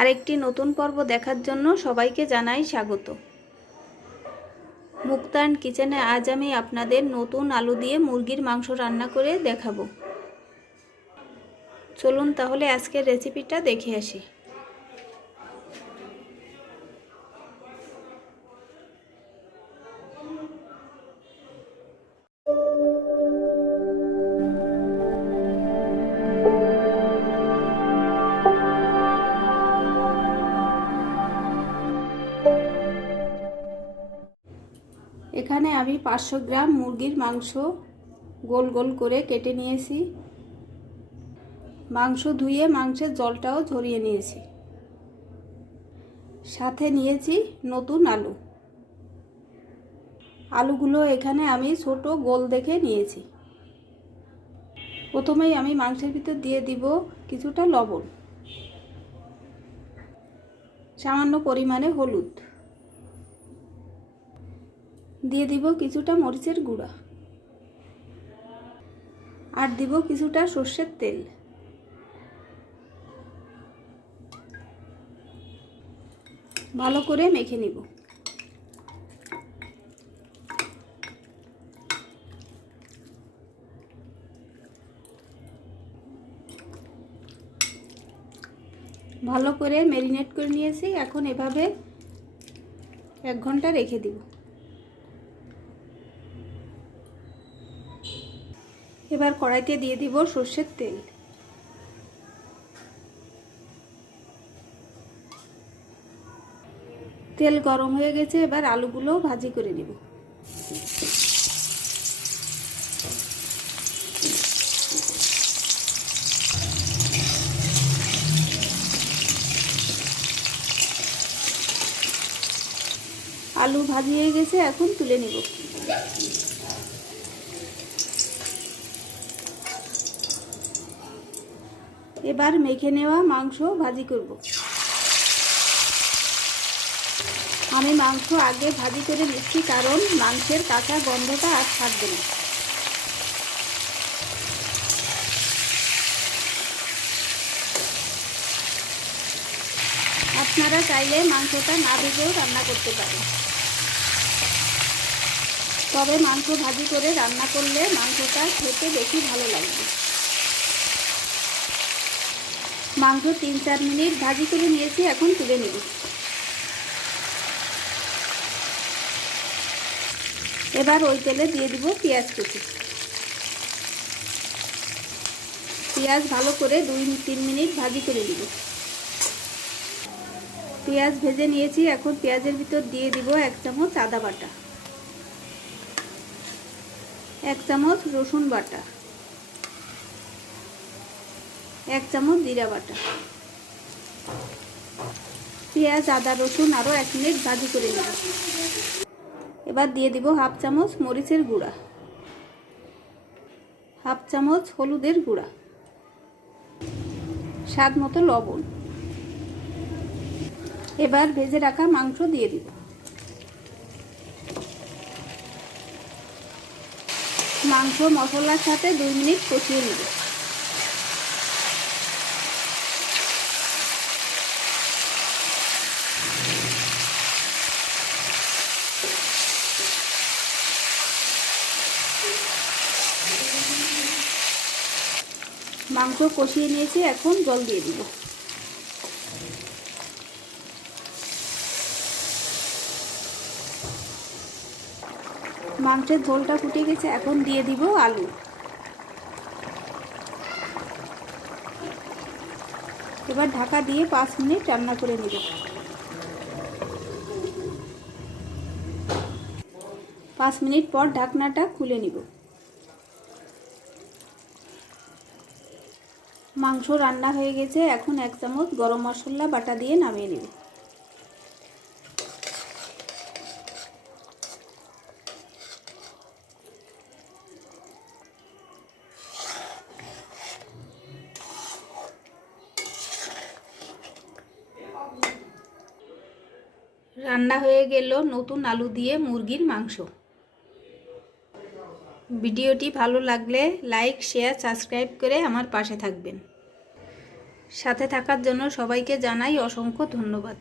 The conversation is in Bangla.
আরেকটি নতুন পর্ব দেখার জন্য সবাইকে জানাই স্বাগত। মুক্তান কিচেনে আজ আমি আপনাদের নতুন আলু দিয়ে মুরগির মাংস রান্না করে দেখাবো। চলুন তাহলে আজকের রেসিপিটা দেখে আসি। এখানে আমি 500 গ্রাম মুরগির মাংস গোল গোল করে কেটে নিয়েছি। মাংস ধুয়ে মাংসের জলটাও ঝরিয়ে নিয়েছি। সাথে নিয়েছি নতুন আলু। আলুগুলো এখানে আমি ছোট গোল দেখে নিয়েছি। প্রথমেই আমি মাংসের ভিতর দিয়ে দিব কিছুটা লবণ, সামান্য পরিমাণে হলুদ, দিয়ে দিব কিছুটা মরিচের গুঁড়া, আর দিব কিছুটা সর্ষের তেল। ভালো করে মেখে নিব। ভালো করে ম্যারিনেট করে নিয়েছি। এখন এভাবে 1 ঘন্টা রেখে দিব। এবার কড়াইতে দিয়ে দিব সর্ষের তেল। তেল গরম হয়ে গেছে, এবার আলুগুলো ভাজি করে নেব। আলু ভাজি হয়ে গেছে, এখন তুলে নেব। এবার মেখে নেওয়া মাংস ভাজি করব। আমি মাংস আগে ভাজি করে নিচ্ছি, কারণ মাংসের কাঁচা গন্ধটা আর থাকবে না। আপনারা চাইলে মাংসটা না ভেজেও রান্না করতে পারেন, তবে মাংস ভাজি করে রান্না করলে মাংসটা খেতে বেশি ভালো লাগবে। মাংস 3-4 মিনিট ভাজি করে নিয়েছি, এখন তুলে নেব। এবার ওই তেলে দিয়ে দিব পেঁয়াজ কুচি। পেঁয়াজ ভালো করে 2-3 মিনিট ভাজি করে দিব। পেঁয়াজ ভেজে নিয়েছি, এখন পেঁয়াজের ভিতর দিয়ে দিব 1 চামচ আদা বাটা, 1 চামচ রসুন বাটা, 1 চামচ জিরা বাটা। পেঁয়াজ আদা রসুন আরও 1 মিনিট ভাজি করে নেব। এবার দিয়ে দিব 1/2 চামচ মরিচের গুঁড়া, 1/2 চামচ হলুদের গুঁড়া, স্বাদ মতো লবণ। এবার ভেজে রাখা মাংস দিয়ে দিব। মাংস মশলার সাথে 2 মিনিট কষিয়ে নেব। মাংস কষিয়ে নিয়েছি, এখন জল দিয়ে দিব। মাংসের ঝোলটা ফুটে গেছে, এখন দিয়ে দিব আলু। এবার ঢাকা দিয়ে 5 মিনিট রান্না করে নেব। 5 মিনিট পর ঢাকনাটা খুলে নিব। মাংস রান্না হয়ে গেছে, এখন 1 চামচ গরম মশলা বাটা দিয়ে নামিয়ে নেব। রান্না হয়ে গেল নতুন আলু দিয়ে মুরগির মাংস। ভিডিওটি ভালো লাগলে লাইক, শেয়ার, সাবস্ক্রাইব করে আমার পাশে থাকবেন। সাথে থাকার জন্য সবাইকে জানাই অসংখ্য ধন্যবাদ।